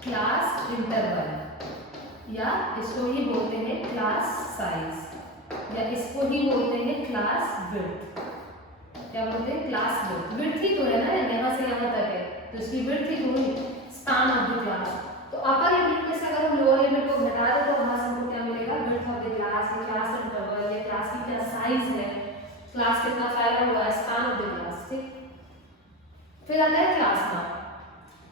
क्लास इंटरवल, या इसको ही बोलते हैं क्लास साइज, या इसको ही बोलते हैं क्लास विड्थ। क्या बोलते हैं? Class width. विड्थ ही तो है ना, यहाँ से यहाँ तक है तो इसकी विड्थ ही तो हुई स्पान ऑफ द क्लास। तो अपर लिमिट में से अगर हम लोअर लिमिट को घटा दें तो वहां से हमको क्या मिलेगा, विड्थ ऑफ द क्लास, ये क्लास इंटरवल, ये क्लास की क्या साइज है, क्लास कितना फैला हुआ है, स्पान ऑफ द क्लास। ठीक, फिर आता है क्लास मार्क।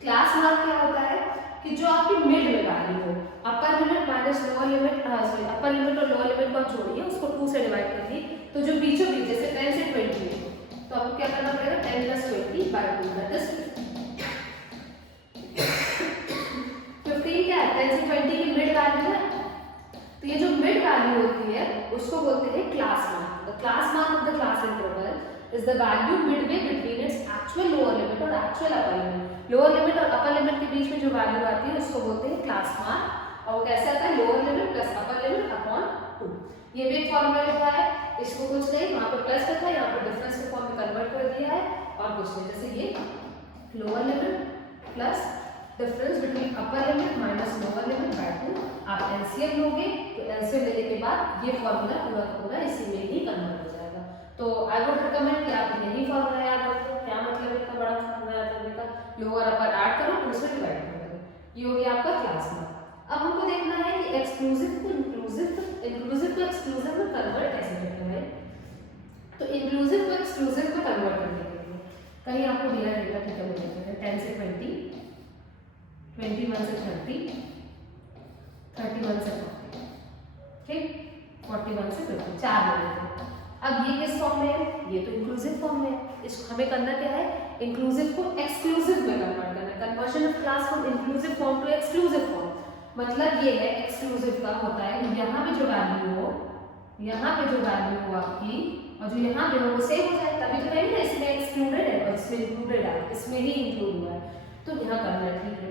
क्लास मार्क क्या होता है कि जो आपकी मिड में वैल्यू हो, अपर limit minus lower limit, sorry upper limit और लोअर लिमिट को आप छोड़िए, उसको 2 से डिवाइड करिए, तो जो बीचों बीच जैसे 10 से 20 है तो आपको क्या करना पड़ेगा 10 + 20 / 2 दैट इज 15। क्या है 10 से 20 की मिड वैल्यू है, तो ये जो मिड वैल्यू होती है उसको बोलते हैं class mark. The class mark of the class interval is the value midway between its actual lower limit और actual upper limit। Lower limit और अपर लिमिट के बीच में जो वैल्यू आती है उसको बोलते हैं क्लास मार्क, और वो कैसे आता है lower limit plus upper limit upon 2। ये भी एक फॉर्मूला लिखा है, इसको कुछ नहीं वहां पर प्लस रखा है, यहाँ पर डिफरेंस के फॉर्म में कन्वर्ट कर दिया है और कुछ नहीं, जैसे ये lower limit plus difference between upper limit minus lower limit by 2। आप एलसीएम लोगे तो एलसीएम लेने के बाद ये फॉर्मूला पूरा का पूरा इसी में ही कन्वर्ट हो जाएगा। तो आई वुड रिकमेंड कि आप यही फॉर्मूला याद रखो। क्या मतलब इतना बड़ा फॉर्मूला याद रखने का, लोअर अपर ऐड करो फिर उसमें डिवाइड करो, ये हो गया आपका क्लास में। अब हमको देखना है कि एक्सक्लूसिव को एक्सक्लूसिव में कन्वर्ट कैसे करते हैं। तो इंक्लूसिव को एक्सक्लूसिव में कन्वर्ट करने के लिए कहीं आपको दिया डेटा ठीक है, देते हैं 10 से 20, 21 से 30, 31 से 40, ठीक, 41 से 50, 4 ले लेते हैं। अब ये किस फॉर्म में है, ये तो इंक्लूसिव फॉर्म में है, इसको हमें करना क्या है इंक्लूसिव को एक्सक्लूसिव में कन्वर्ट करना है। Conversion of class from inclusive form to exclusive form, मतलब ये है एक्सक्लूसिव का होता है यहाँ पे जो वैल्यू हो, यहाँ पे जो वैल्यू हो आपकी और जो यहाँ पे हो वो सेम हो जाए, तभी तो नहीं ना इसमें एक्सक्लूडेड है और इसमें इंक्लूडेड है, इसमें ही इंक्लूड हुआ है तो यहाँ करना है, ठीक है।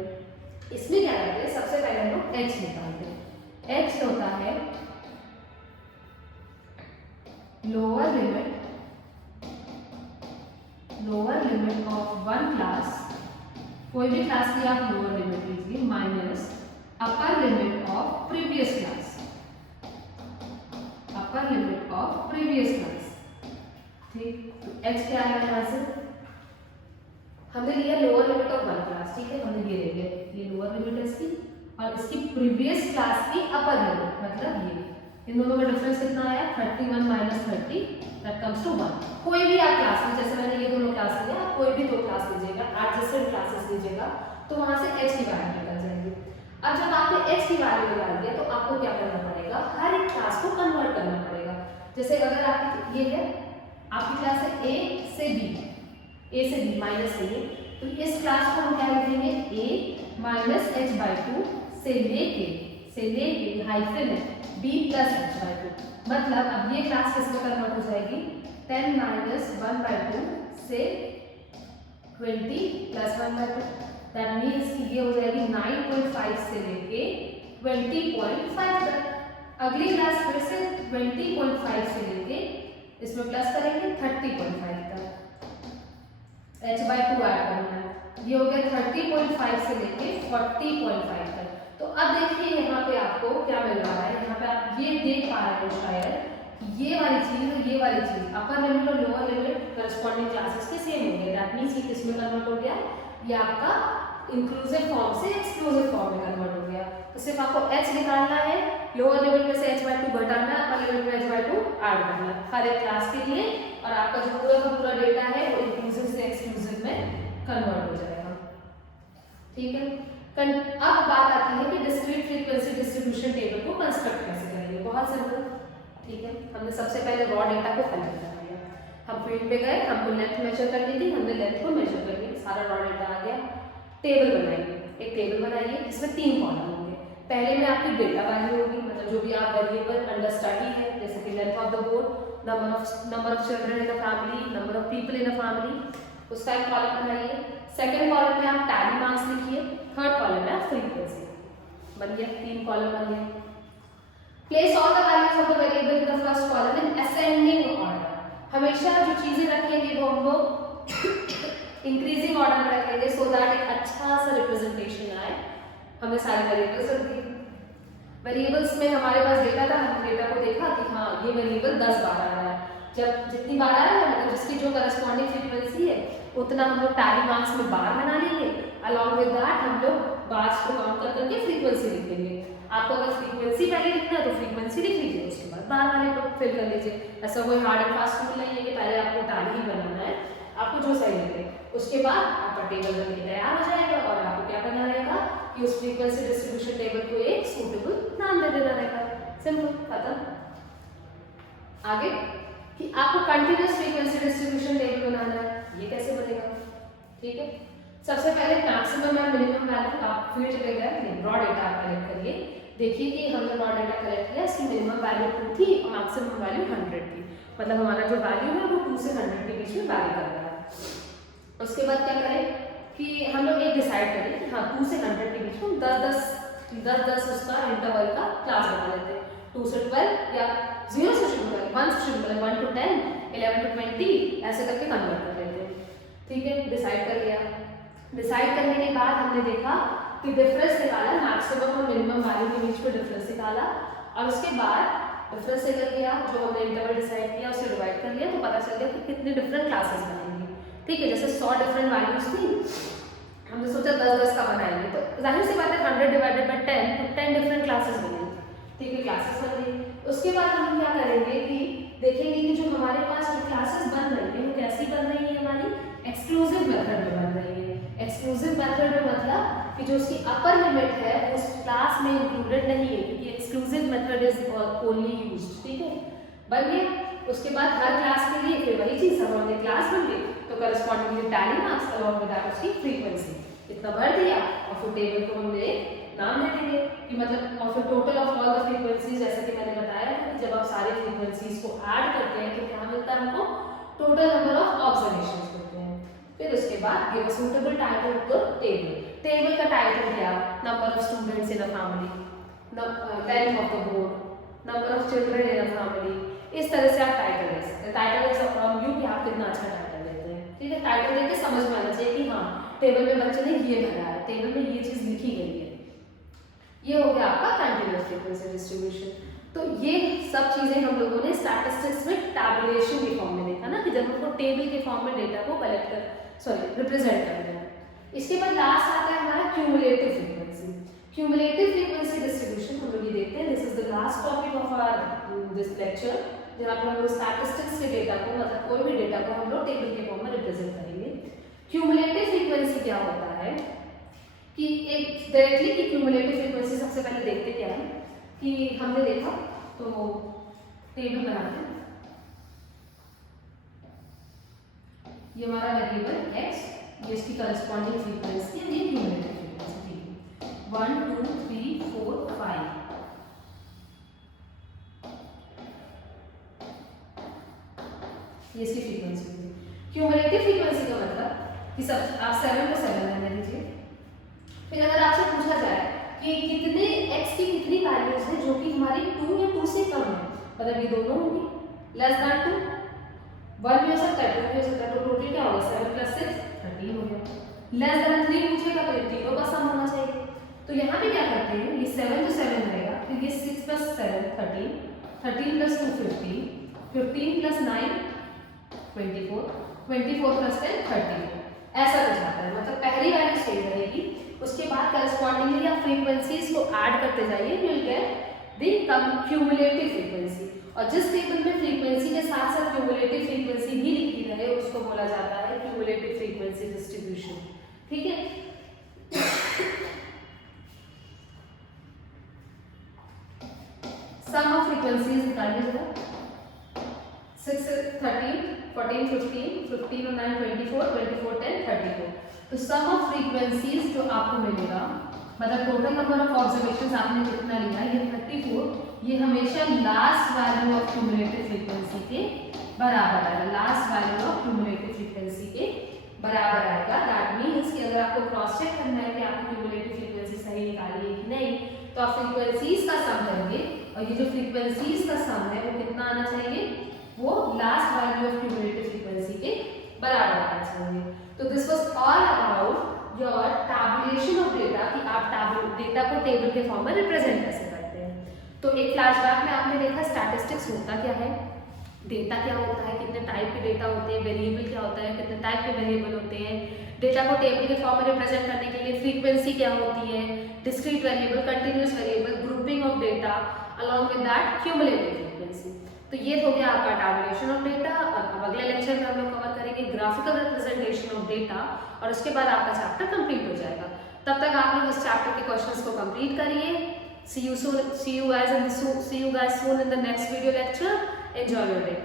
इसमें क्या करते हैं, सबसे पहले हम लोग एच निकालते हैं। एच होता है lower limit of one class, कोई भी क्लास की आप लोअर लिमिट लीजिए, minus upper limit of previous class, upper limit of previous class. ठीक, h क्या आया यहाँ से, हमने लिया लोअर लिमिट ऑफ 1 क्लास, ठीक है, हमने ये ले लिया, ये लोअर लिमिट है इसकी और इसकी प्रीवियस क्लास की अपर लिमिट, मतलब ये इन दोनों का डिफरेंस कितना आया 31 माइनस 30 दैट कम्स टू 1। कोई भी आप क्लास में, जैसे मैंने ये दोनों क्लास लिया, आप कोई भी दो क्लास लीजिएगा, एडजेसेंट क्लासेस लीजिएगा, तो वहां से h की वैल्यू निकल जाएगी। अब जब आपने h की वैल्यू निकाल दिया तो आपको क्या करना पड़ेगा, हर एक क्लास को कन्वर्ट करना पड़ेगा। जैसे अगर आपकी ये है, आपकी क्लास है a से b माइनस है ये, तो इस क्लास को हम क्या लिखेंगे, a माइनस h/2 से लेके हाइफन है b प्लस h/2, मतलब अब ये क्लास किसमें कन्वर्ट हो जाएगी 10 माइनस 1/2 से 20 प्लस 1/2, दैट मीन्स कि ये हो जाएगी 9.5 से लेके 20.5 तक। अगली क्लास फिर से 20.5 से लेके इसमें प्लस करेंगे 30.5 तक, h/2 ऐड करना है, ये हो गया 30.5 से लेके 40.5 तक। तो अब देखिए यहाँ पे आपको क्या मिल रहा है, यहाँ पे आप ये देख पा रहे हो शायद ये वाली चीज और ये वाली चीज अपर लिमिट और लोअर लिमिट करस्पॉन्डिंग क्लासेस के सेम हो गए, दैट मींस ये किसमें कन्वर्ट हो गया, ये आपका इंक्लूसिव फॉर्म से एक्सक्लूसिव फॉर्म में कन्वर्ट हो गया। तो सिर्फ आपको h निकालना है, लोअर लिमिट में से h/2 घटाना है, अपर लिमिट में h/2 ऐड करना है हर एक क्लास के लिए, और आपका जो पूरा का पूरा डेटा है वो इंक्लूसिव से एक्सक्लूसिव में कन्वर्ट हो जाएगा। ठीक है, अब बात आती है कि डिस्क्रीट फ्रीक्वेंसी डिस्ट्रीब्यूशन टेबल को कंस्ट्रक्ट कैसे करेंगे। बहुत सिंपल, ठीक है, हमने सबसे पहले रॉ डेटा को कलेक्ट कर लिया, हम फील्ड पे गए, हमको लेंथ मेजर करनी थी, हमने लेंथ को मेजर कर लिया, सारा रॉ डेटा आ गया। टेबल बनाइए, एक टेबल बनाइए जिसमें 3 कॉलम होंगे। पहले में आपकी डेटा वैल्यू होगी, मतलब जो भी आप वेरिएबल अंडर स्टडी है, जैसे कि length of the board, number of children in the family, number of people in the family, उसका एक कॉलम बनाइए। सेकंड कॉलम में आप टैली मार्क्स लिखिए, थर्ड कॉलम में आप फ्रीक्वेंसी। बन गया, 3 कॉलम बन गए। Place all the values of the variable in the first column in ascending order. हमेशा जो चीजें रखेंगे वो हम लोग इंक्रीजिंग ऑर्डर में रखेंगे, सो दैट एक अच्छा सा रिप्रेजेंटेशन आए। हमने सारे वेरिएबल्स रख दिए, वेरिएबल्स में हमारे पास डेटा था, हमने डेटा को देखा कि हाँ ये वेरिएबल 10 बार आ रहा है, जब जितनी बार आ रहा है मतलब जिसकी जो करस्पॉन्डिंग फ्रीक्वेंसी है उतना हम लोग टैली मार्क्स में बार बना लेंगे। अलॉन्ग विद दैट हम लोग बार्स को काउंट कर करके फ्रीक्वेंसी लिख देंगे। आपको अगर फ्रीक्वेंसी पहले लिखना है तो फ्रीक्वेंसी लिख लीजिए, उसके बाद बार वाले को फिल कर लीजिए। ऐसा कोई हार्ड एंड फास्ट रूल नहीं है कि पहले आपको टैली ही बनाना है, आपको जो सही लगे उसके बाद आपका टेबल बनके तैयार हो जाएगा, और आपको क्या करना रहेगा कि उस फ्रीक्वेंसी डिस्ट्रीब्यूशन टेबल को एक सूटेबल नाम दे देना रहेगा। सिंपल, खत्म। आगे कि आपको कंटीन्यूअस फ्रीक्वेंसी डिस्ट्रीब्यूशन टेबल बनाना है, ये कैसे बनेगा? ठीक है, सबसे पहले मैक्सिमम और मिनिमम वैल्यू आप फील्ड पे गए, रॉ डेटा आप कलेक्ट करिए। देखिए कि हमने रॉ डेटा कलेक्ट किया, इसकी मिनिमम वैल्यू 2 थी और मैक्सिमम वैल्यू 100 थी, मतलब हमारा जो वैल्यू है वो 2 से 100 के बीच में वैरी कर रहा है। उसके बाद क्या करें कि हम लोग एक डिसाइड करें कि हाँ 2 से 100 के बीच में 10-10 उसका इंटरवल का क्लास बना लेते हैं, 2 से 12 या 0 से शुरू करें, 1 से शुरू करें, 1 to 10, 11 to 20 ऐसे करके कन्वर्ट कर लेते हैं। ठीक है, डिसाइड कर लिया। डिसाइड करने के बाद हमने देखा कि डिफरेंस निकाला, मैक्सिमम और मिनिमम वैल्यू के बीच में डिफरेंस निकाला, और उसके बाद डिफरेंस निकल गया, जो हमने इंटरवल डिसाइड किया उसे डिवाइड कर लिया, तो पता चल गया कि कितने डिफरेंट क्लासेस बनेंगी। ठीक है, जैसे 100 डिफरेंट वैल्यूज थी, हमने सोचा 10-10 का बनाएंगे, तो जाहिर सी बात है 100 डिवाइडेड बाय 10 तो 10 डिफरेंट क्लासेस बनेंगी। ठीक है, क्लासेस बन गई। उसके बाद हम क्या करेंगे कि देखेंगे कि जो हमारे पास जो क्लासेस बन रही है वो कैसी बन रही है, हमारी एक्सक्लूसिव मेथड में बन रही है। एक्सक्लूसिव मेथड में मतलब कि जो उसकी अपर लिमिट है उस क्लास में इंक्लूडेड नहीं है, क्योंकि exclusive method is only used. ठीक है, बन गया। उसके बाद हर क्लास के लिए फिर वही चीज, हम हमने क्लास बन गई तो correspondingly tally marks along with that उसकी फ्रीक्वेंसी इतना भर दिया, और फिर टेबल को हमने नाम दे देंगे कि मतलब, और फिर total of all the frequencies, जैसे कि मैंने बताया कि जब आप सारे फ्रीक्वेंसीज को ऐड करते हैं तो क्या मिलता है हमको, टोटल नंबर ऑफ ऑब्जर्वेशंस मिलते हैं। फिर उसके बाद give a suitable title to the table. Table का टाइटल क्या, number of students in a family, length of the board, number of children in a family, इस तरह से आप टाइटल दे सकते हैं। टाइटल इज फ्रॉम यू कि आप कितना अच्छा टाइटल देते हैं। ठीक है, टाइटल देके समझ में आना चाहिए कि हाँ टेबल में बच्चे ने ये भरा है, टेबल में ये चीज लिखी गई है। ये हो गया आपका कंटीन्यूअस फ्रीक्वेंसी डिस्ट्रीब्यूशन। तो ये सब चीजें हम लोगों ने स्टैटिस्टिक्स में टैबुलेशन के फॉर्म में देखा ना, कि जब हमको टेबल के फॉर्म में डेटा को कलेक्ट रिप्रेजेंट करना है। इसके बाद लास्ट आता है हमारा cumulative frequency. Cumulative frequency distribution हम लोग ये देखते हैं। This is the last topic of our this lecture, जहाँ पर हम लोग स्टैटिस्टिक्स के डेटा को, मतलब कोई भी डेटा को हम लोग टेबल के फॉर्म में रिप्रेजेंट करेंगे। क्यूमुलेटिव फ्रीक्वेंसी क्या होता है कि एक डायरेक्टली की क्यूमुलेटिव फ्रीक्वेंसी सबसे पहले देखते क्या है कि हमने देखा तो टेबल बनाते हैं। ये हमारा वेरिएबल x, ये इसकी करस्पॉन्डिंग फ्रीक्वेंसी है, ये क्यूमुलेटिव फ्रीक्वेंसी 1 2 3 4 5। ये इसकी फ्रीक्वेंसी है। क्यूमुलेटिव फ्रीक्वेंसी का मतलब कि सब आप 7 को 7 रहने दीजिए। फिर अगर आपसे पूछा जाए कि कितने x की कितनी वैल्यूज हैं जो कि हमारी 2 या 2 से कम है, मतलब ये दोनों होंगी, लेस दैन 2, 1 भी हो सकता है 2 भी हो सकता है, तो टोटल क्या होगा 7 + 6 13 हो गया। लेस दैन 3 पूछेगा तो ये तीनों का सम होना चाहिए। तो यहाँ पे क्या करते हैं, ये 7 तो 7 रहेगा, फिर ये 6 + 7 13, 13 + 2 15, 15 + 9 24, 24 + 10 34, ऐसा कुछ आता है। मतलब पहली वैल्यू सेम रहेगी, उसके बाद करस्पॉन्डिंगली आप फ्रीक्वेंसीज को ऐड करते जाइए, you will get the cumulative frequency. और जिस टेबल में फ्रीक्वेंसी के साथ साथ क्यूमुलेटिव फ्रीक्वेंसी भी लिखी रहे उसको बोला जाता है क्यूमुलेटिव फ्रीक्वेंसी डिस्ट्रीब्यूशन। ठीक है, सम ऑफ फ्रीक्वेंसीज निकालिए जरा। 6 13 14 15, 15 और 9 24, 24 10 34। तो सम ऑफ फ्रीक्वेंसीज जो आपको मिलेगा, मतलब टोटल नंबर ऑफ ऑब्जर्वेशंस आपने कितना लिया, ये 34, ये हमेशा last value of cumulative frequency के बराबर आएगा। Last value of cumulative frequency के बराबर आएगा। दैट मीन्स कि अगर आपको क्रॉस चेक करना है कि आपने क्यूमुलेटिव फ्रीक्वेंसी सही निकाली है कि नहीं, तो आप फ्रीक्वेंसीज का सम करेंगे, और ये जो फ्रीक्वेंसीज का सम है वो कितना आना चाहिए, वो last value of cumulative frequency के बराबर आना चाहिए। तो this was all about your tabulation of data, कि आप डेटा को टेबल के फॉर्म में रिप्रेजेंट कैसे करते हैं। तो एक फ्लैशबैक में आपने देखा स्टैटिस्टिक्स होता क्या है, डेटा क्या होता है, कितने टाइप के डेटा होते हैं, वेरिएबल क्या होता है, कितने टाइप के वेरिएबल होते हैं, डेटा को टेबल के फॉर्म में रिप्रेजेंट करने के लिए फ्रीक्वेंसी क्या होती है, discrete variable, continuous variable, grouping of data, along with that cumulative frequency. तो ये हो गया आपका टैबुलेशन ऑफ डेटा। अब अगले लेक्चर में हम लोग कवर करेंगे ग्राफिकल रिप्रेजेंटेशन ऑफ डेटा, और उसके बाद आपका चैप्टर कंप्लीट हो जाएगा। तब तक आप लोग इस चैप्टर के क्वेश्चंस को कंप्लीट करिए। See you guys soon in the next video lecture. Enjoy your day.